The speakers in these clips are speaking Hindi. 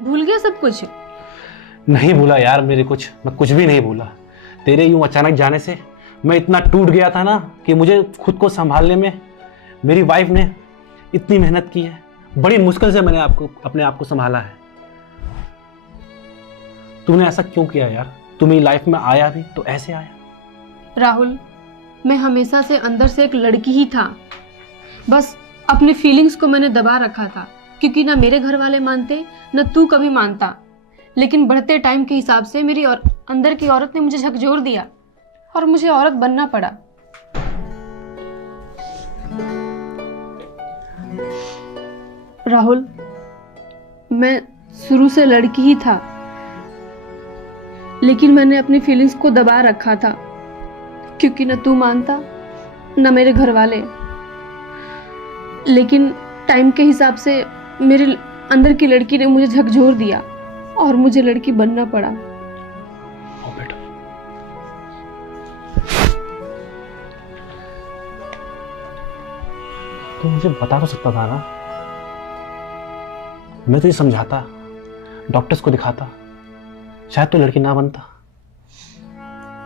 भूल गया सब कुछ? नहीं भूला यार, मैं कुछ भी नहीं भूला। तेरे यूं अचानक जाने से मैं इतना टूट गया था ना कि मुझे खुद को संभालने में मेरी वाइफ ने इतनी मेहनत की है। बड़ी मुश्किल से मैंने अपने आप को संभाला है। तूने ऐसा क्यों किया यार? तू मेरी लाइफ में आया भी तो ऐसे आया। राहुल, मैं हमेशा से अंदर से एक लड़की ही था। बस अपनी फीलिंग्स को मैंने दबा रखा था, क्योंकि ना मेरे घर वाले मानते न तू कभी मानता। लेकिन बढ़ते टाइम के हिसाब से मेरी और अंदर की औरत ने मुझे झकझोर दिया और मुझे औरत बनना पड़ा। राहुल, मैं शुरू से लड़की ही था, लेकिन मैंने अपनी फीलिंग्स को दबा रखा था, क्योंकि न तू मानता न मेरे घर वाले। लेकिन टाइम के हिसाब से मेरे अंदर की लड़की ने मुझे झकझोर दिया और मुझे लड़की बनना पड़ा। ओ बेटा, तू मुझे बता तो सकता था ना। मैं तुझे समझाता, डॉक्टर्स को दिखाता, शायद तो लड़की ना बनता।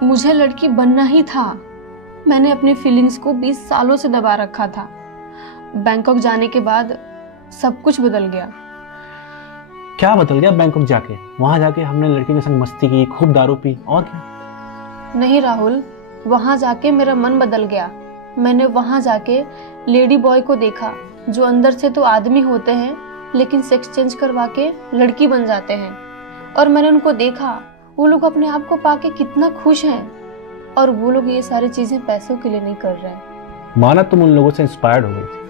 मुझे लड़की बनना ही था। मैंने अपनी फीलिंग्स को 20 सालों से दबा रखा था। बैंकॉक जाने के बाद सब कुछ बदल गया। क्या बदल गया बैंकॉक जाके? वहां जाके हमने लड़की के संग मस्ती की, खूब दारू पी, और क्या? नहीं राहुल, वहां जाके मेरा मन बदल गया। मैंने वहां जाके लेडी बॉय को देखा, जो अंदर से तो आदमी होते हैं लेकिन सेक्स चेंज करवा के लड़की बन जाते हैं। और मैंने उनको देखा, वो लोग अपने आप को पाके कितना खुश हैं। और वो लोग ये सारी चीजें पैसों के लिए नहीं कर रहे हैं। माना तुम उन लोगों से इंस्पायर्ड हो गई थी,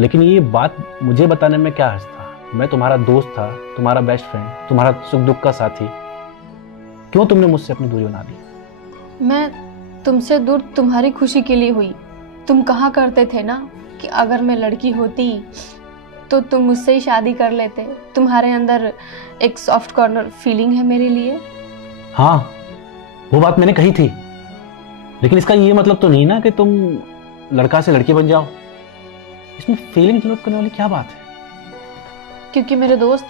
लेकिन ये बात मुझे बताने में क्या हर्ज था? मैं तुम्हारा दोस्त था, तुम्हारा बेस्ट फ्रेंड, तुम्हारा सुख दुख का साथी। क्यों तुमने मुझसे अपनी दूरी बना दी? मैं तुमसे दूर तुम्हारी खुशी के लिए हुई। तुम कहा करते थे ना कि अगर मैं लड़की होती तो तुम मुझसे ही शादी कर लेते। तुम्हारे अंदर एक सॉफ्ट कॉर्नर फीलिंग है मेरे लिए। हाँ, वो बात मैंने कही थी, लेकिन इसका ये मतलब तो नहीं ना कि तुम लड़का से लड़की बन जाओ। इसमें फीलिंग डेवलप करने वाली क्या बात है? क्योंकि मेरे दोस्त,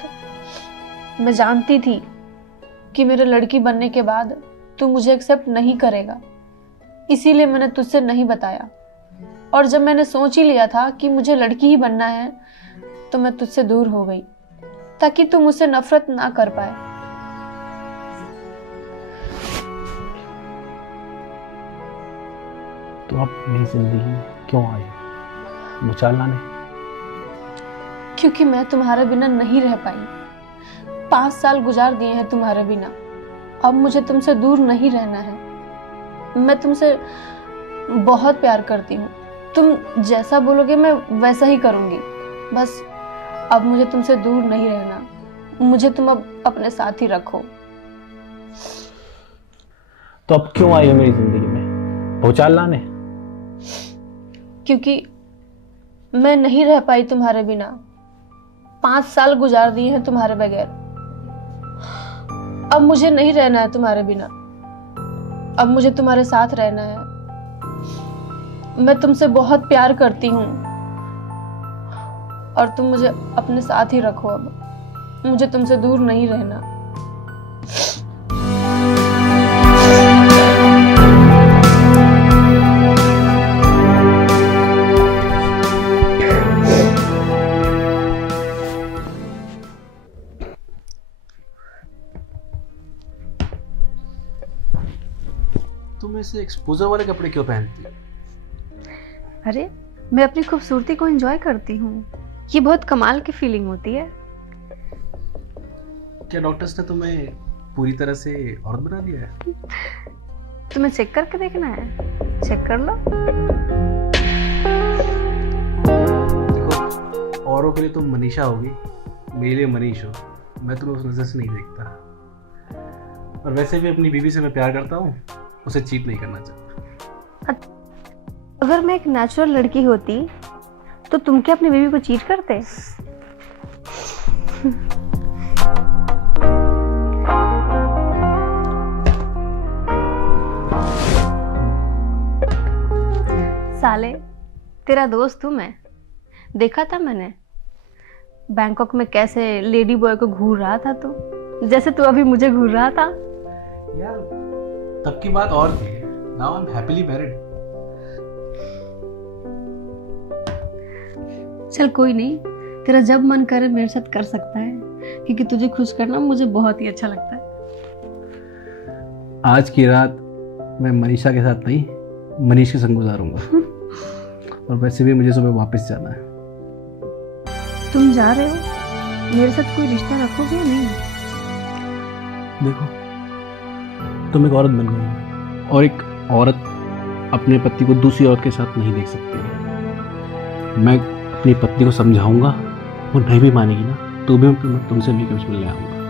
मैं जानती थी कि मेरे लड़की बनने के बाद तू मुझे एक्सेप्ट नहीं करेगा, इसीलिए मैंने तुझसे नहीं बताया। और जब मैंने सोच ही लिया था कि मुझे लड़की ही बनना है, तो मैं तुझसे दूर हो गई, ताकि तू मुझसे नफरत ना कर पाए। तो अब मेरी जिंदगी क्यों आई भूचाल लाने? क्योंकि मैं तुम्हारे बिना नहीं रह पाई। 5 साल गुजार दिए हैं तुम्हारे बिना। अब मुझे तुमसे दूर नहीं रहना है। मैं तुमसे बहुत प्यार करती हूँ। तुम जैसा बोलोगे मैं वैसा ही करूँगी। बस अब मुझे तुमसे दूर नहीं रहना। मुझे तुम अब अपने साथ ही रखो। तो अब क्यों आई हो मेरी जिंदगी में भूचाल लाने? क्योंकि मैं नहीं रह पाई तुम्हारे बिना। 5 साल गुजार दिए हैं तुम्हारे बगैर। अब मुझे नहीं रहना है तुम्हारे बिना। अब मुझे तुम्हारे साथ रहना है। मैं तुमसे बहुत प्यार करती हूँ और तुम मुझे अपने साथ ही रखो। अब मुझे तुमसे दूर नहीं रहना। तुम ऐसे एक्सपोजर वाले कपड़े क्यों पहनती हो? अरे, मैं अपनी खूबसूरती को एंजॉय करती हूँ। ये बहुत कमाल की फीलिंग होती है। क्या डॉक्टर्स ने तुम्हें पूरी तरह से औरत बना दिया है? तुम्हें चेक करके देखना है? चेक कर लो। देखो, औरों के लिए तुम मनीषा होगी, मेरे लिए मनीष हो। मैं तुम्हें उस नज़र से नहीं देखता। और वैसे भी अपनी बीवी से मैं प्यार करता हूँ, उसे चीट नहीं करना चाहता। अगर मैं एक नेचुरल लड़की होती तो तुम क्या अपनी बीवी को चीट करते? साले, तेरा दोस्त हूं मैं। देखा था मैंने। बैंकॉक में कैसे लेडी बॉय को घूर रहा था तू, जैसे तू अभी मुझे घूर रहा था। यार तब की बात और थी, now I am happily married. चल कोई नहीं, तेरा जब मन करे मेरे साथ कर सकता है, क्योंकि तुझे खुश करना मुझे बहुत ही अच्छा लगता है। आज की रात मैं मनीषा के साथ नहीं, मनीष के संग गुजारूंगा। और वैसे भी मुझे सुबह वापस जाना है। तुम जा रहे हो, मेरे साथ कोई रिश्ता रखोगे या नहीं? देखो, तुम एक औरत बन गई हो, और एक औरत अपने पति को दूसरी औरत के साथ नहीं देख सकती। मैं अपनी पत्नी को समझाऊंगा, वो नहीं भी मानेगी ना, तो भी मैं तुमसे भी कुछ मिलने आऊँगा।